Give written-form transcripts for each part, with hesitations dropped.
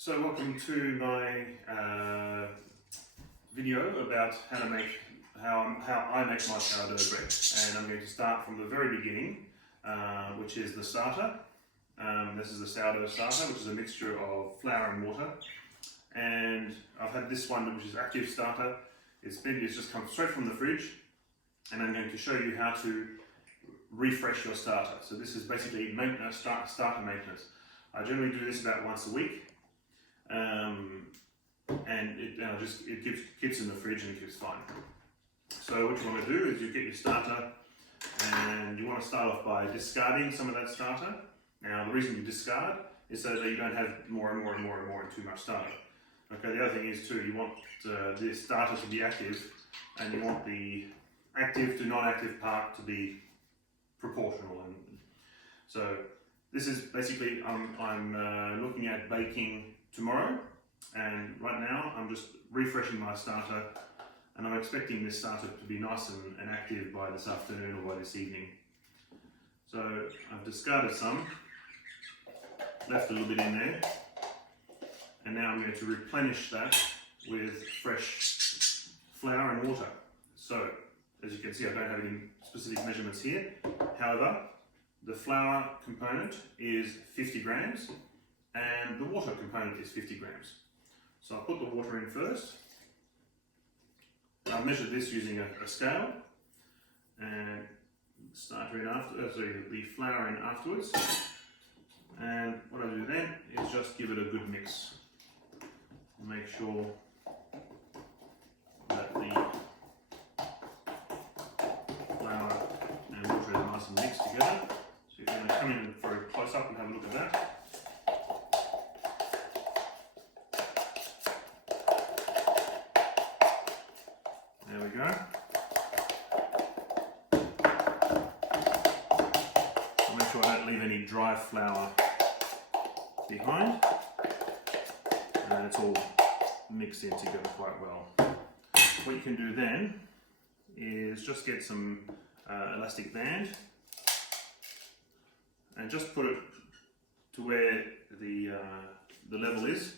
So welcome to my video about how I make my sourdough bread, and I'm going to start from the very beginning, which is the starter. This is the sourdough starter, which is a mixture of flour and water, and I've had this one, which is active starter. It's just come straight from the fridge, and I'm going to show you how to refresh your starter. So this is basically maintenance, starter maintenance. I generally do this about once a week. And it keeps in the fridge and it keeps fine. So what you want to do is you get your starter, and you want to start off by discarding some of that starter. Now the reason you discard is so that you don't have more and too much starter. Okay, the other thing is too, you want the starter to be active, and you want the active to non-active part to be proportional. And so this is basically, I'm looking at baking tomorrow, and right now I'm just refreshing my starter, and I'm expecting this starter to be nice and active by this afternoon or by this evening. So I've discarded some, left a little bit in there, and now I'm going to replenish that with fresh flour and water. So as you can see, I don't have any specific measurements here. However, the flour component is 50 grams and the water component is 50 grams. So I'll put the water in first. I've measured this using a scale, and starter in after, the flour in afterwards. And what I do then is just give it a good mix. Make sure that the flour and water is nice and mixed together. So if you're going to come in for a close up and have a look at that. There we go. So make sure I don't leave any dry flour behind, and it's all mixed in together quite well. What you can do then is just get some elastic band and just put it to where the level is,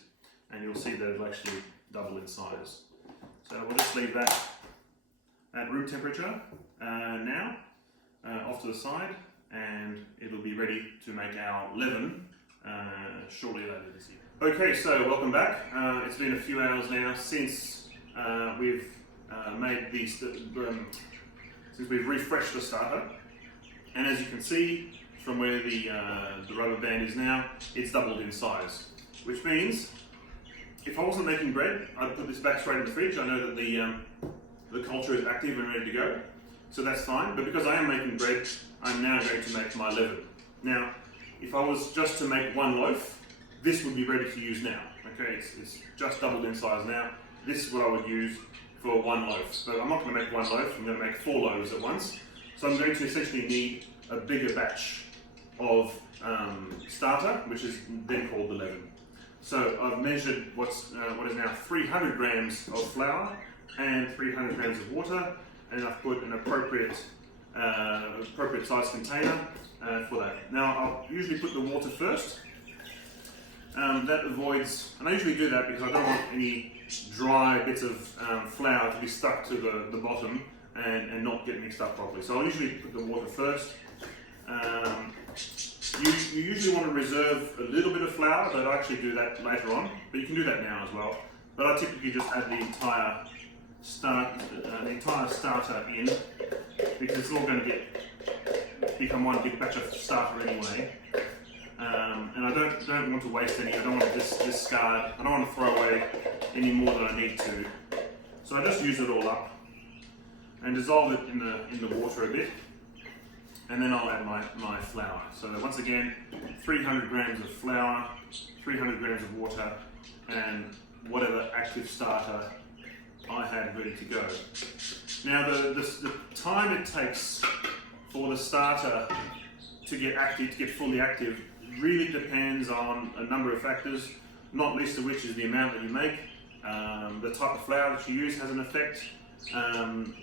and you'll see that it'll actually double in size. So we'll just leave that at room temperature now, off to the side, and it'll be ready to make our leaven shortly later this year. Okay, so welcome back. It's been a few hours now since we've since we've refreshed the starter, and as you can see from where the rubber band is now, it's doubled in size, which means if I wasn't making bread, I'd put this back straight in the fridge. I know that the culture is active and ready to go, so that's fine. But because I am making bread, I'm now going to make my leaven. Now, if I was just to make one loaf, this would be ready to use now. Okay, it's just doubled in size now. This is what I would use for one loaf. But I'm not going to make one loaf, I'm going to make 4 loaves at once. So I'm going to essentially need a bigger batch of starter, which is then called the leaven. So I've measured what is now 300 grams of flour and 300 grams of water, and I've put an appropriate size container for that. Now I'll usually put the water first. That avoids, and I usually do that because I don't want any dry bits of flour to be stuck to the bottom and not get mixed up properly. So I'll usually put the water first. You usually want to reserve a little bit of flour, but I actually do that later on. But you can do that now as well. But I typically just add the entire starter in, because it's all going to become one big batch of starter anyway. And I don't want to waste any. I don't want to discard. I don't want to throw away any more than I need to. So I just use it all up and dissolve it in the water a bit. And then I'll add my flour. So once again, 300 grams of flour, 300 grams of water, and whatever active starter I had ready to go. Now the time it takes for the starter to get active, to get fully active, really depends on a number of factors, not least of which is the amount that you make, the type of flour that you use has an effect, and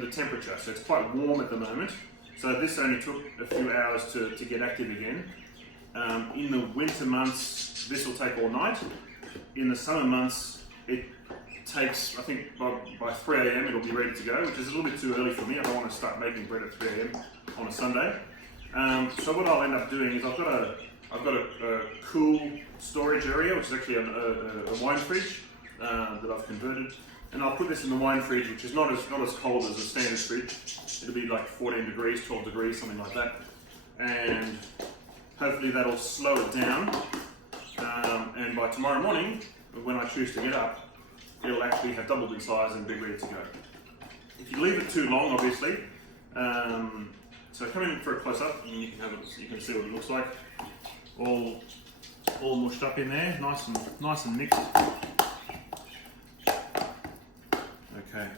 the temperature. So it's quite warm at the moment. So this only took a few hours to get active again. In the winter months, this will take all night. In the summer months, it takes, I think by 3 a.m. it'll be ready to go, which is a little bit too early for me. I don't want to start making bread at 3 a.m. on a Sunday. So what I'll end up doing is I've got a cool storage area, which is actually a wine fridge that I've converted, and I'll put this in the wine fridge, which is not as cold as a standard fridge. It'll be like 14 degrees, 12 degrees, something like that, and hopefully that'll slow it down. And by tomorrow morning, when I choose to get up, it'll actually have doubled in size and be ready to go. If you leave it too long, obviously. So come in for a close-up, and you can see what it looks like. All mushed up in there, nice and mixed. Okay.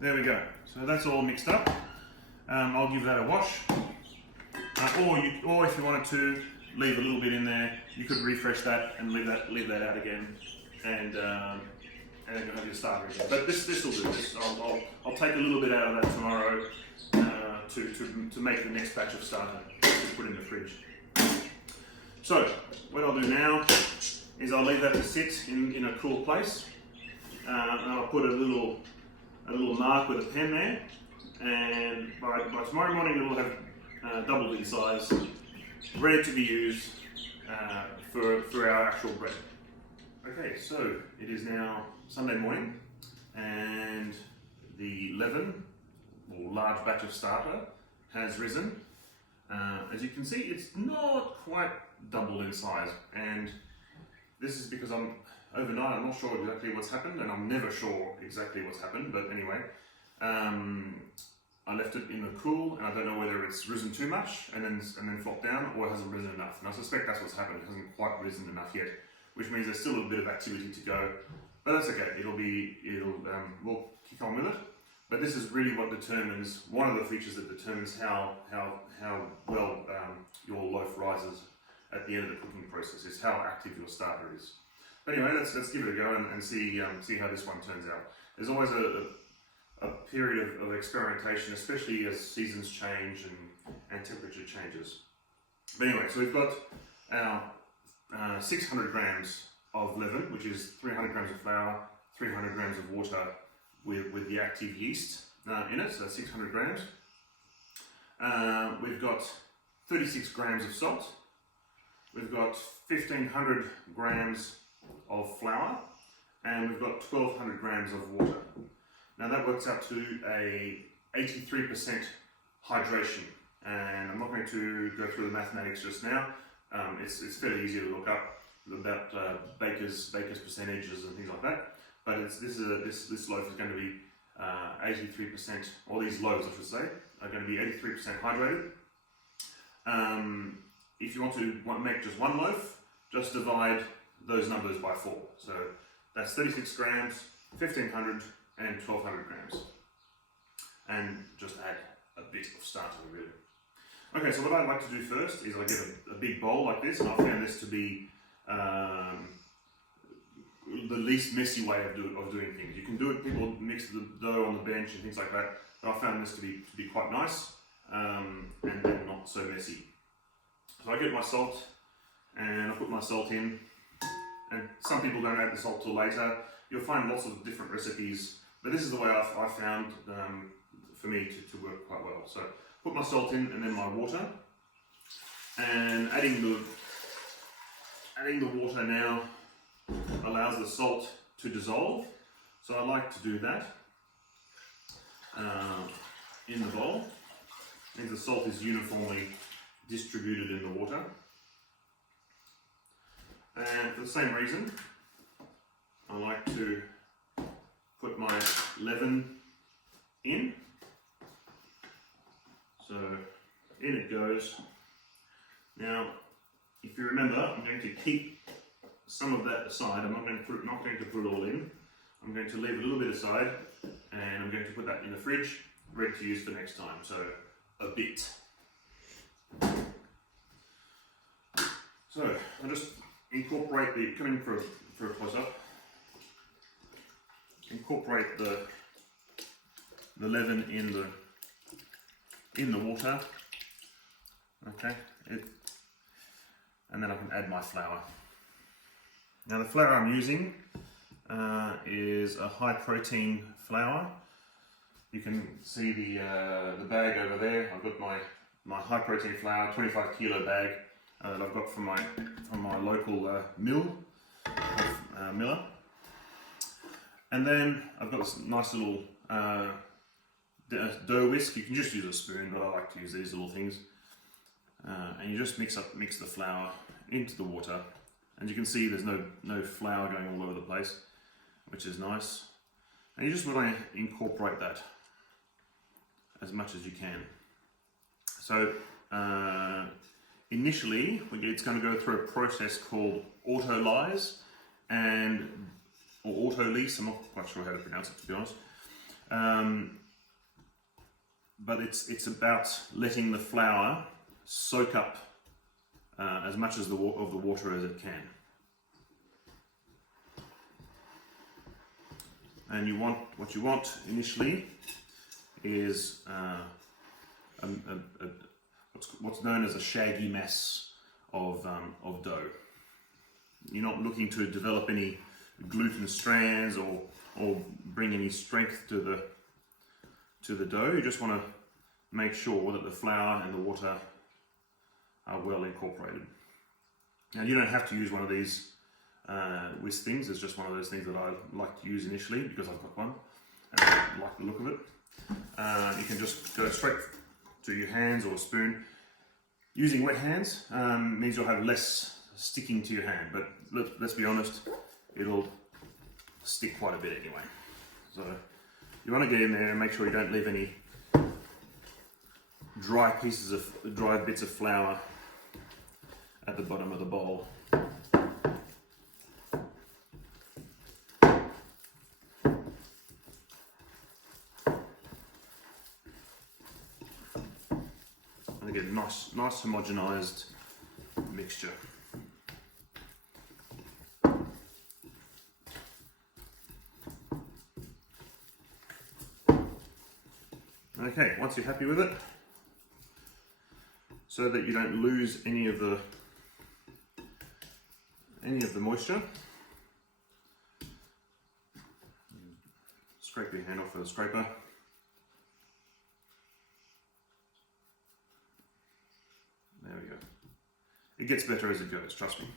There we go. So that's all mixed up. I'll give that a wash. Or if you wanted to leave a little bit in there, you could refresh that and leave that out again, and then you'll have your starter again. But this will do. I'll take a little bit out of that tomorrow to make the next batch of starter to put in the fridge. So what I'll do now is I'll leave that to sit in a cool place, and I'll put a little mark with a pen there, and by tomorrow morning it will have doubled in size, ready to be used for our actual bread. Okay, so it is now Sunday morning, and the leaven, or large batch of starter, has risen. As you can see, it's not quite doubled in size, and this is because overnight I'm not sure exactly what's happened, and I'm never sure exactly what's happened, but anyway, I left it in the cool, and I don't know whether it's risen too much and then flopped down, or it hasn't risen enough. And I suspect that's what's happened. It hasn't quite risen enough yet, which means there's still a bit of activity to go. But that's okay. We'll kick on with it. But this is really what determines, one of the features that determines how well your loaf rises at the end of the cooking process, is how active your starter is. But anyway, let's give it a go and see how this one turns out. There's always a period of experimentation, especially as seasons change and temperature changes. But anyway, so we've got our 600 grams of leaven, which is 300 grams of flour, 300 grams of water with the active yeast in it, so 600 grams. We've got 36 grams of salt. We've got 1500 grams of flour, and we've got 1200 grams of water. Now that works out to a 83% hydration, and I'm not going to go through the mathematics just now. It's fairly easy to look up about baker's percentages and things like that. But this loaf is going to be 83%, or these loaves I should say, are going to be 83% hydrated. If you want to make just one loaf, just divide those numbers by 4. So that's 36 grams, 1500 and 1200 grams. And just add a bit of starter really. Okay, so what I like to do first is I get a big bowl like this, and I found this to be the least messy way of doing things. You can do it, people mix the dough on the bench and things like that, but I found this to be quite nice and not so messy. So I get my salt and I put my salt in, and some people don't add the salt till later. You'll find lots of different recipes, but this is the way I found for me to work quite well. So put my salt in, and then my water, and adding the water now allows the salt to dissolve. So I like to do that in the bowl. It means the salt is uniformly distributed in the water. And for the same reason, I like to put my leaven in. So in it goes. Now, if you remember, I'm going to keep some of that aside. I'm not going to put it all in. I'm going to leave a little bit aside, and I'm going to put that in the fridge, ready to use for next time. So a bit. So I'll just incorporate come in for a close-up. incorporate the leaven in the water. Okay, and then I can add my flour. Now the flour I'm using is a high protein flour. You can see the bag over there. I've got my high protein flour, 25 kilo bag that I've got from my local miller. And then I've got this nice little dough whisk. You can just use a spoon, but I like to use these little things. And you just mix the flour into the water. And you can see there's no flour going all over the place, which is nice. And you just want to incorporate that as much as you can. So initially, it's going to go through a process called autolyse or autolyse. I'm not quite sure how to pronounce it, to be honest. But it's about letting the flour soak up as much of the water as it can. And what you want initially is what's known as a shaggy mass of dough. You're not looking to develop any gluten strands or bring any strength to the dough. You just want to make sure that the flour and the water are well incorporated. Now you don't have to use one of these whisk things. It's just one of those things that I like to use initially because I've got one and I like the look of it. You can just go straight to your hands or a spoon. Using wet hands means you'll have less sticking to your hand, but let's be honest, it'll stick quite a bit anyway. So you want to get in there and make sure you don't leave any dry bits of flour at the bottom of the bowl. And again, nice homogenized mixture. Okay, once you're happy with it, so that you don't lose any of the moisture, scrape your hand off with a scraper. There we go. It gets better as it goes, trust me.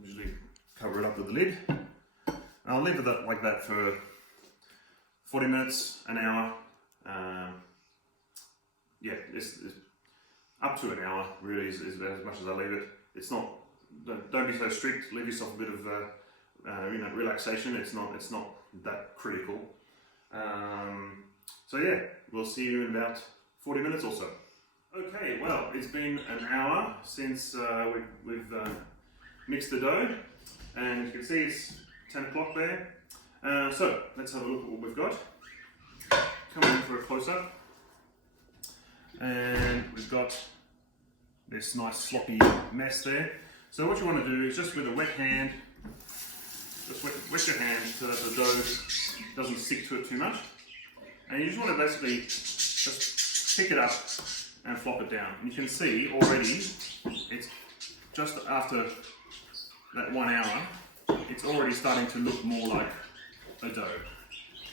Usually cover it up with the lid. And I'll leave it like that for 40 minutes, an hour. Yeah, it's up to an hour really is as much as I leave it. It's not. Don't be so strict. Leave yourself a bit of relaxation. It's not that critical. So yeah, we'll see you in about 40 minutes or so. Okay, well, it's been an hour since we've mixed the dough, and you can see it's 10 o'clock there. So let's have a look at what we've got. Come in for a close-up. And we've got this nice sloppy mess there. So what you want to do is just with a wet hand, just wet your hand so that the dough doesn't stick to it too much. And you just want to basically just pick it up and flop it down. And you can see already, it's just after that 1 hour, it's already starting to look more like a dough.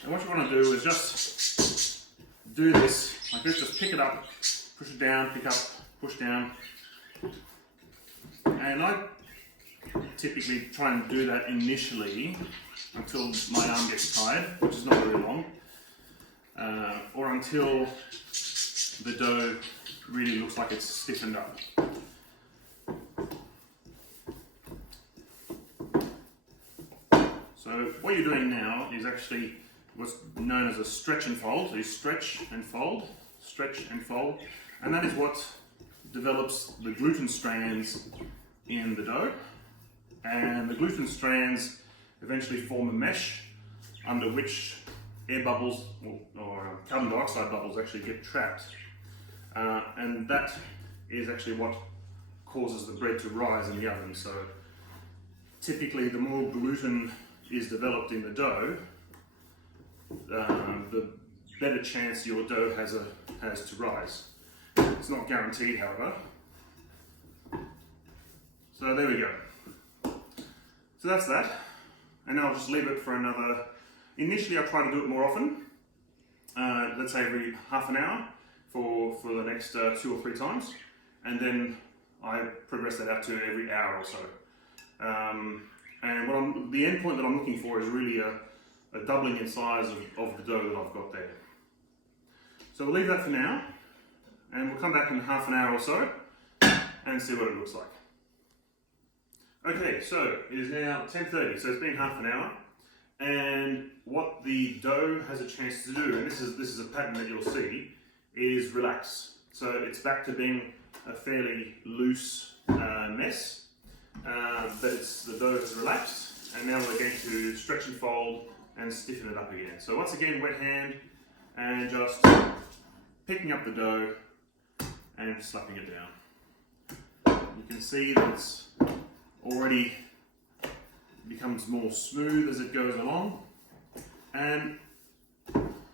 And what you want to do is just do this like this, just pick it up, push it down, pick up, push down. And I typically try and do that initially until my arm gets tired, which is not very long, or until the dough really looks like it's stiffened up. So what you're doing now is actually what's known as a stretch and fold. So you stretch and fold, and that is what develops the gluten strands in the dough. And the gluten strands eventually form a mesh under which air bubbles or carbon dioxide bubbles actually get trapped. And that is actually what causes the bread to rise in the oven. So typically the more gluten is developed in the dough, the better chance your dough has to rise. It's not guaranteed, however. So there we go. So that's that, and I'll just leave it for another. Initially, I try to do it more often. Let's say every half an hour for the next 2 or 3 times, and then I progress that out to every hour or so. And the end point that I'm looking for is really a doubling in size of the dough that I've got there. So we'll leave that for now, and we'll come back in half an hour or so and see what it looks like. Okay, so it is now 10:30, so it's been half an hour, and what the dough has a chance to do, and this is a pattern that you'll see, is relax. So it's back to being a fairly loose mess, but the dough has relaxed, and now we're going to stretch and fold and stiffen it up again. So once again, wet hand, and just picking up the dough and slapping it down. You can see that it's already becomes more smooth as it goes along, and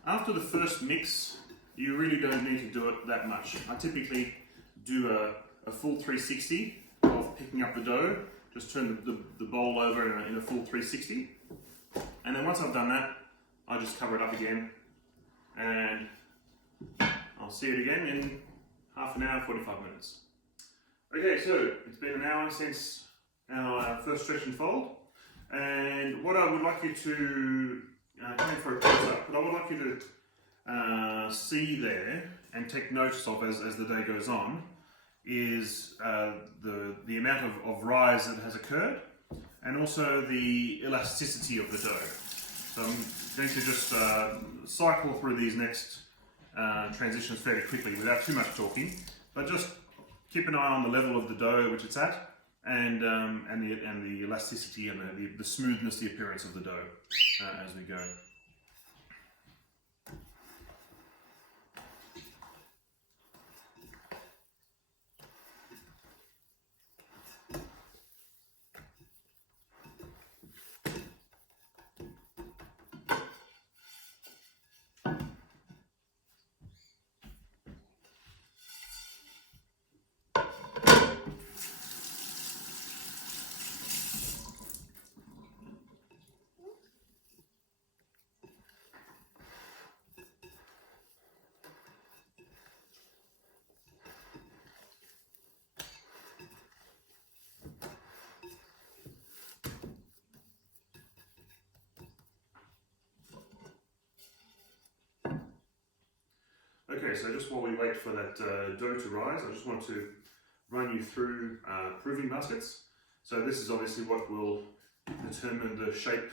after the first mix you really don't need to do it that much. I typically do a full 360 of picking up the dough, just turn the bowl over in a full 360, and then once I've done that I just cover it up again, and I'll see it again in half an hour, 45 minutes. Okay, so it's been an hour since our first stretch and fold, and what I would like you to come in for a close up, what I would like you to see there and take notice of as the day goes on is the amount of rise that has occurred, and also the elasticity of the dough. So I'm going to just cycle through these next transitions fairly quickly without too much talking, but just keep an eye on the level of the dough which it's at, and the elasticity and the smoothness, the appearance of the dough as we go. Okay, so just while we wait for that dough to rise, I just want to run you through proving baskets. So this is obviously what will determine the shape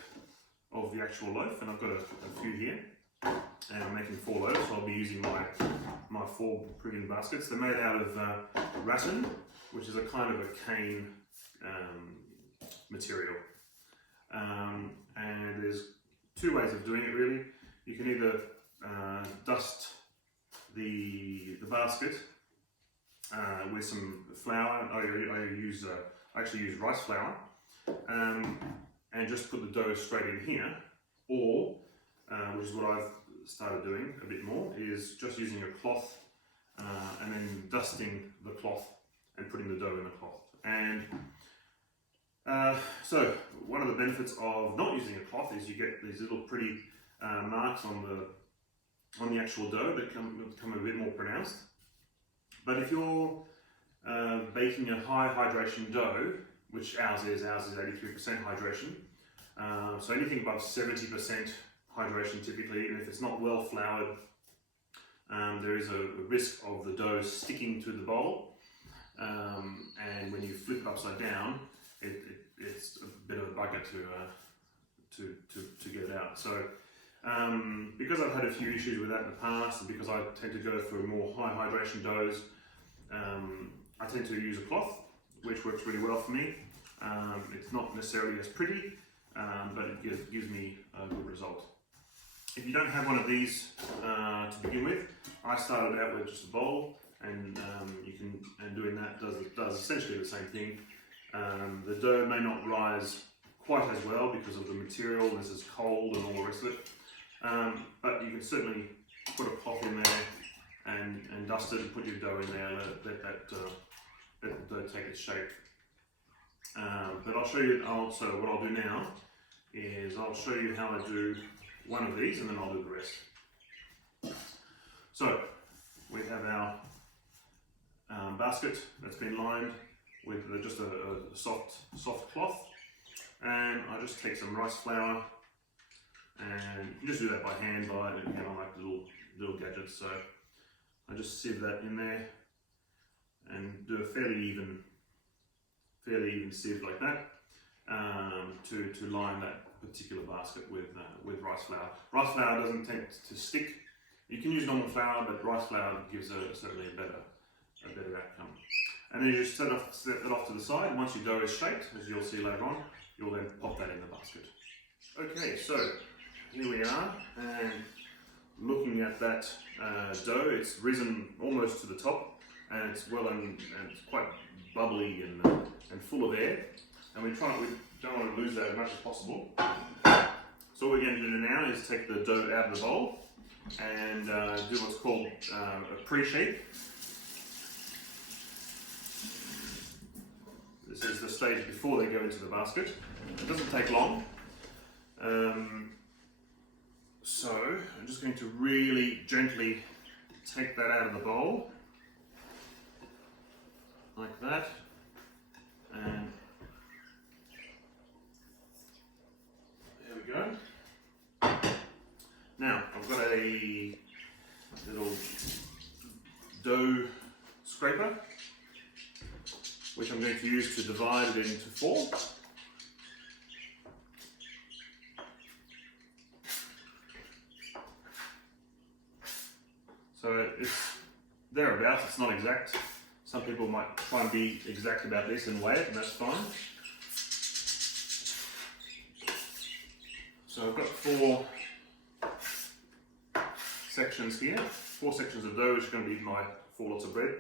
of the actual loaf, and I've got a few here, and I'm making 4 loaves, so I'll be using my 4 proving baskets. They're made out of rattan, which is a kind of a cane material. And there's 2 ways of doing it really. You can either dust the basket with some flour. I actually use rice flour, and just put the dough straight in here, or which is what I've started doing a bit more, is just using a cloth and then dusting the cloth and putting the dough in the cloth. And so one of the benefits of not using a cloth is you get these little pretty marks on the actual dough that become a bit more pronounced. But if you're baking a high hydration dough, which ours is 83% hydration, so anything above 70% hydration typically, and if it's not well floured, there is a risk of the dough sticking to the bowl, and when you flip it upside down, it's a bit of a bugger to get it out. So because I've had a few issues with that in the past, and because I tend to go for more high hydration doughs, I tend to use a cloth, which works really well for me. It's not necessarily as pretty, but it gives me a good result. If you don't have one of these to begin with, I started out with just a bowl, and doing that does essentially the same thing. The dough may not rise quite as well because of the material. This is cold and all the rest of it. But you can certainly put a cloth in there and dust it and put your dough in there. Let the dough take its shape. But I'll show you also what I'll do now is I'll show you how I do one of these and then I'll do the rest. So we have our basket that's been lined with just a soft cloth, and I just take some rice flour, and you can just do that by hand I like little gadgets. So I just sieve that in there and do a fairly even sieve like that to line that particular basket with rice flour. Rice flour doesn't tend to stick. You can use normal flour, but rice flour gives certainly a better outcome. And then you just set it off to the side. Once your dough is shaped, as you'll see later on, you'll then pop that in the basket. Okay, so here we are, and looking at that dough, it's risen almost to the top, and it's and it's quite bubbly and full of air, and we don't want to lose that as much as possible. So what we're going to do now is take the dough out of the bowl and do what's called a pre-shape. This is the stage before they go into the basket. It doesn't take long. So I'm just going to really gently take that out of the bowl, like that, and there we go. Now I've got a little dough scraper, which I'm going to use to divide it into 4. So it's thereabouts, it's not exact. Some people might try and be exact about this and weigh it, and that's fine. So I've got 4 sections here, 4 sections of dough, which are going to be my 4 lots of bread.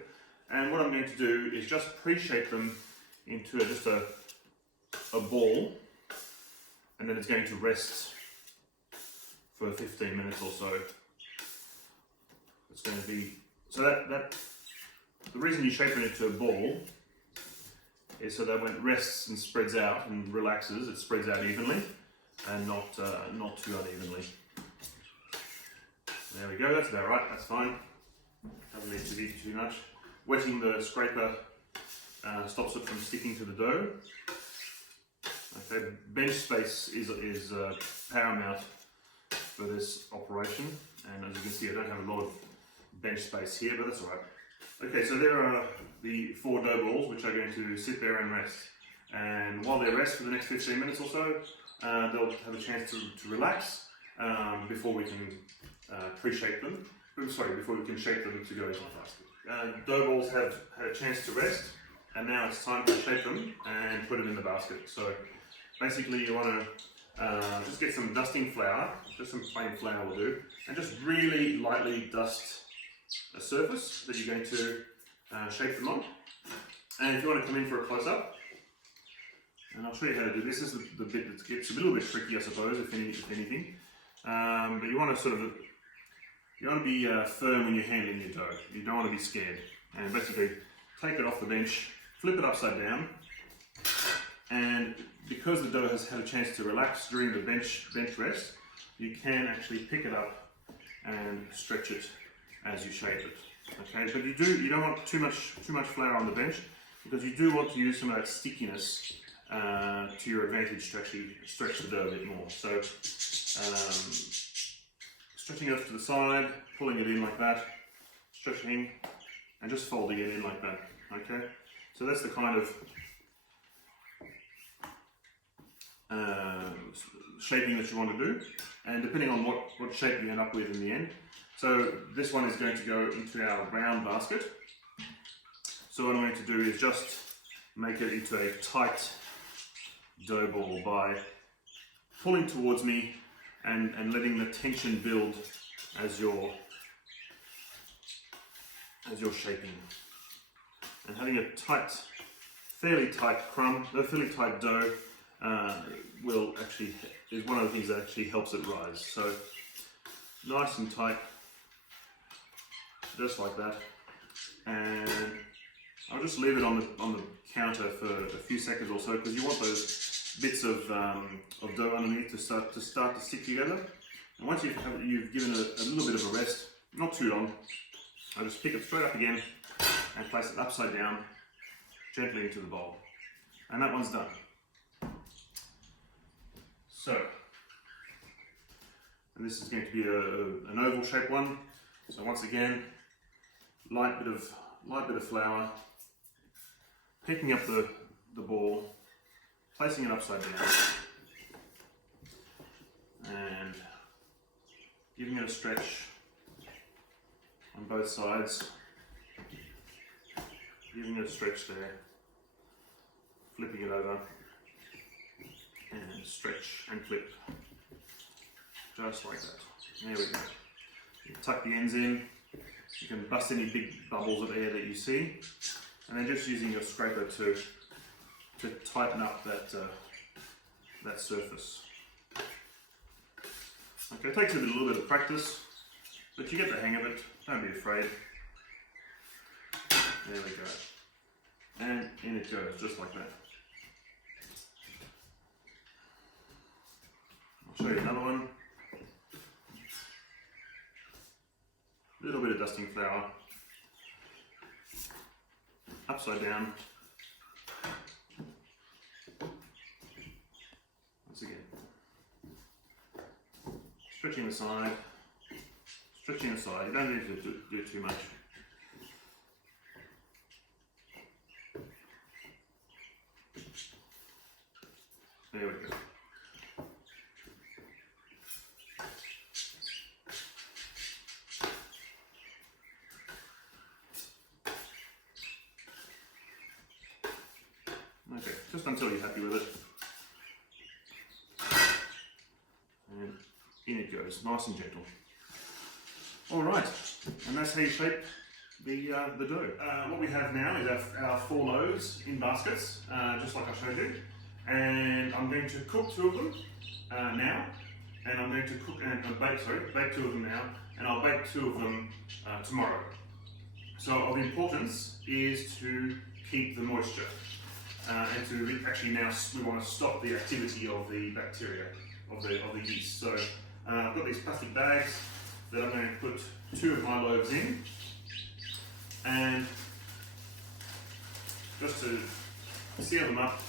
And what I'm going to do is just pre-shape them into just a ball, and then it's going to rest for 15 minutes or so. It's going to be, so that the reason you shape it into a ball is so that when it rests and spreads out and relaxes, it spreads out evenly and not too unevenly. There we go, that's about right, that's fine. Doesn't need to be too much. Wetting the scraper stops it from sticking to the dough. Okay, bench space is paramount for this operation, and as you can see I don't have a lot of bench space here, but that's alright. Okay, so there are the 4 dough balls which are going to sit there and rest, and while they rest for the next 15 minutes or so, they'll have a chance to relax before we can pre-shape them. Before we can shape them to go into the basket. Dough balls have had a chance to rest, and now it's time to shape them and put them in the basket. So basically you want to just get some dusting flour, just some plain flour will do, and just really lightly dust a surface that you're going to shape them on. And if you want to come in for a close-up, and I'll show you how to do this. This is the bit that gets a little bit tricky, I suppose, if anything. But you want to be firm when you're handling your dough. You don't want to be scared. And basically, take it off the bench, flip it upside down, and because the dough has had a chance to relax during the bench rest, you can actually pick it up and stretch it as you shape it. Okay, but you don't want too much flour on the bench, because you do want to use some of that stickiness to your advantage to actually stretch the dough a bit more. So stretching it off to the side, pulling it in like that, stretching, and just folding it in like that. Okay, so that's the kind of shaping that you want to do, and depending on what shape you end up with in the end. So this one is going to go into our round basket. So what I'm going to do is just make it into a tight dough ball by pulling towards me and letting the tension build as you're shaping, and having a fairly tight dough is one of the things that actually helps it rise. So nice and tight, just like that. And I'll just leave it on the counter for a few seconds or so, because you want those bits of dough underneath to start to stick together. And once you've given it a little bit of a rest, not too long, I'll just pick it straight up again and place it upside down gently into the bowl. And that one's done. So, and this is going to be an oval shaped one. So once again, light bit of flour, picking up the ball, placing it upside down, and giving it a stretch on both sides, giving it a stretch there, flipping it over, and stretch and flip, just like that. There we go. You tuck the ends in, you can bust any big bubbles of air that you see, and then just using your scraper to tighten up that surface. Okay, it takes a little bit of practice, but you get the hang of it, don't be afraid. There we go. And in it goes, just like that. I'll show you another one. A little bit of dusting flour, upside down. Once again, stretching the side, stretching the side. You don't need to do too much. There we go. Okay, just until you're happy with it. And in it goes, nice and gentle. Alright, and that's how you shape the dough. What we have now is our 4 loaves in baskets, just like I showed you. And I'm going to cook 2 of them now, and I'm going to bake 2 of them now, and I'll bake 2 of them tomorrow. So of importance is to keep the moisture. And to actually now we want to stop the activity of the bacteria, of the yeast. So I've got these plastic bags that I'm going to put 2 of my loaves in, and just to seal them up,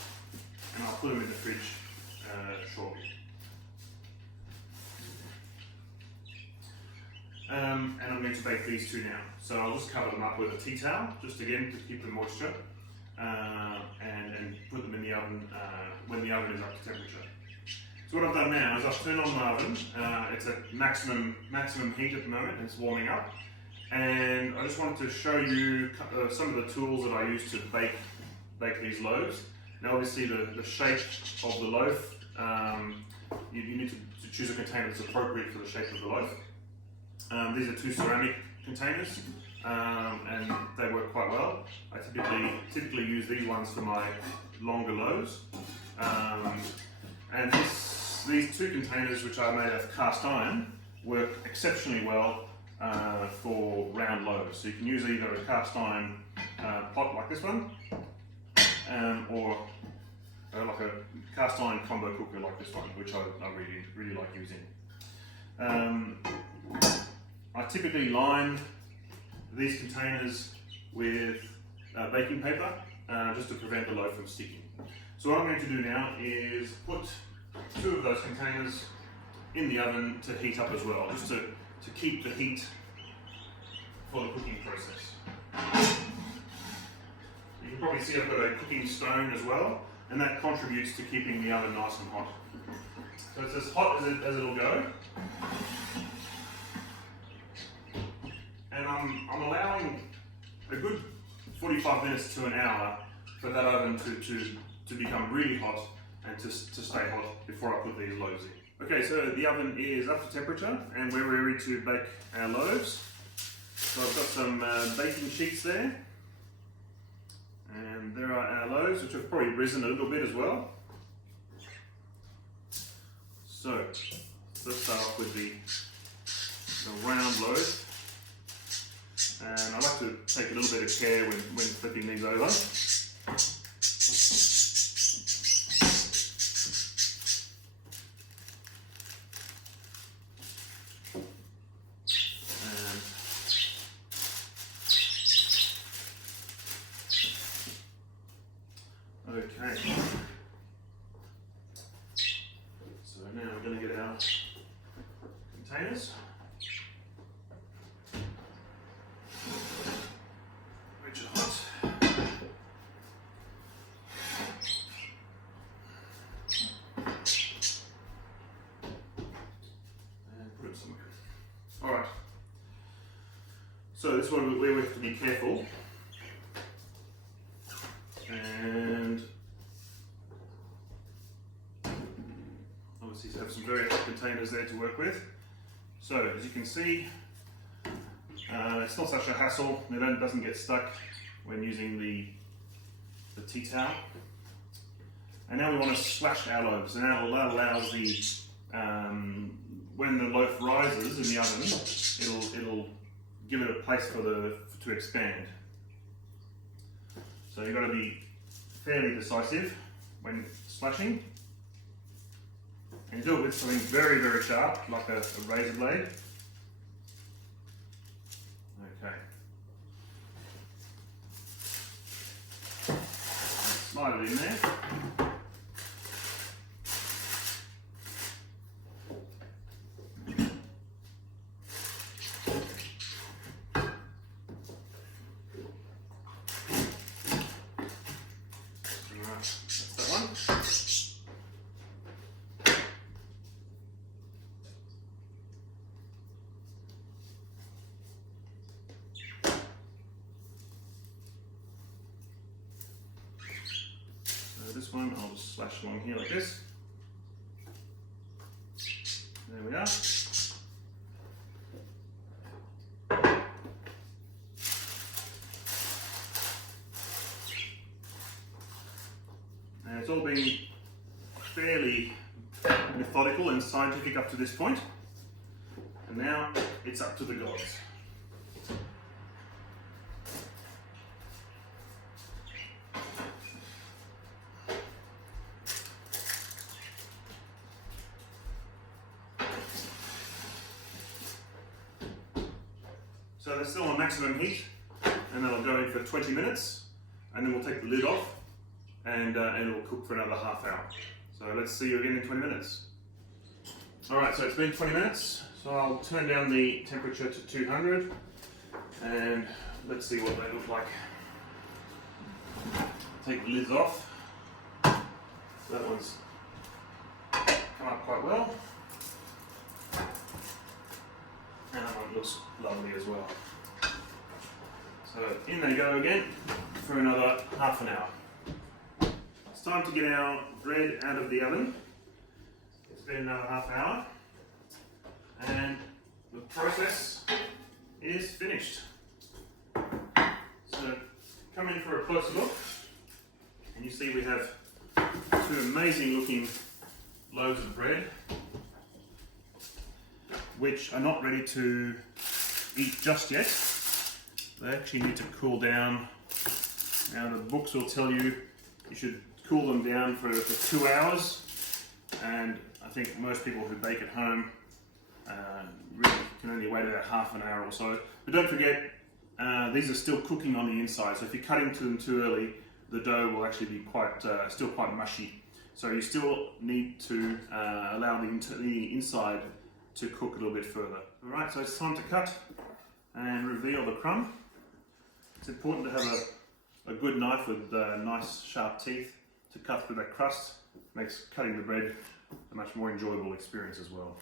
and I'll put them in the fridge shortly. And I'm going to bake these 2 now. So I'll just cover them up with a tea towel, just again to keep the moisture. And put them in the oven when the oven is up to temperature. So what I've done now is I've turned on my oven. It's at maximum heat at the moment, and it's warming up. And I just wanted to show you some of the tools that I use to bake these loaves. Now obviously the shape of the loaf, you need to choose a container that's appropriate for the shape of the loaf. These are 2 ceramic containers. And they work quite well. I typically use these ones for my longer loaves. And these 2 containers, which are made of cast iron, work exceptionally well for round loaves. So you can use either a cast iron pot like this one, or like a cast iron combo cooker like this one, which I really like using. I typically line these containers with baking paper, just to prevent the loaf from sticking. So what I'm going to do now is put 2 of those containers in the oven to heat up as well, just to keep the heat for the cooking process. You can probably see I've got a cooking stone as well, and that contributes to keeping the oven nice and hot. So it's as hot as it'll go. And I'm allowing a good 45 minutes to an hour for that oven to become really hot and to stay hot before I put these loaves in. Okay, so the oven is up to temperature and we're ready to bake our loaves. So I've got some baking sheets there, and there are our loaves, which have probably risen a little bit as well. So let's start off with the round loaf. And I like to take a little bit of care when flipping these over. Okay. So now we're going to get our containers. Which are hot. And put it somewhere. Alright. So this one we have to be careful. And obviously have some very hot containers there to work with. So as you can see, it's not such a hassle. It doesn't get stuck when using the tea towel. And now we want to slash our loaves, and that allows the when the loaf rises in the oven, it'll give it a place to expand. So you've got to be fairly decisive when slashing, and do it with something very, very sharp, like a razor blade. Okay. Slide it in there. This one I'll just slash along here like this. There we are. And it's all been fairly methodical and scientific up to this point. And now it's up to the gods. So they're still on maximum heat, and they'll go in for 20 minutes, and then we'll take the lid off, and it'll cook for another half hour. So let's see you again in 20 minutes. Alright, so it's been 20 minutes, so I'll turn down the temperature to 200, and let's see what they look like. Take the lids off. That one's come up quite well. And that one looks lovely as well. So in they go again for another half an hour. It's time to get our bread out of the oven. It's been another half hour, and the process is finished. So come in for a closer look, and you see we have two amazing looking loaves of bread, which are not ready to eat just yet. They actually need to cool down. Now the books will tell you should cool them down for 2 hours, and I think most people who bake at home really can only wait about half an hour or so. But don't forget, these are still cooking on the inside, so if you cut into them too early, the dough will actually be still quite mushy. So you still need to allow the inside to cook a little bit further. Alright, so it's time to cut and reveal the crumb. It's important to have a good knife with nice sharp teeth to cut through that crust. Makes cutting the bread a much more enjoyable experience as well.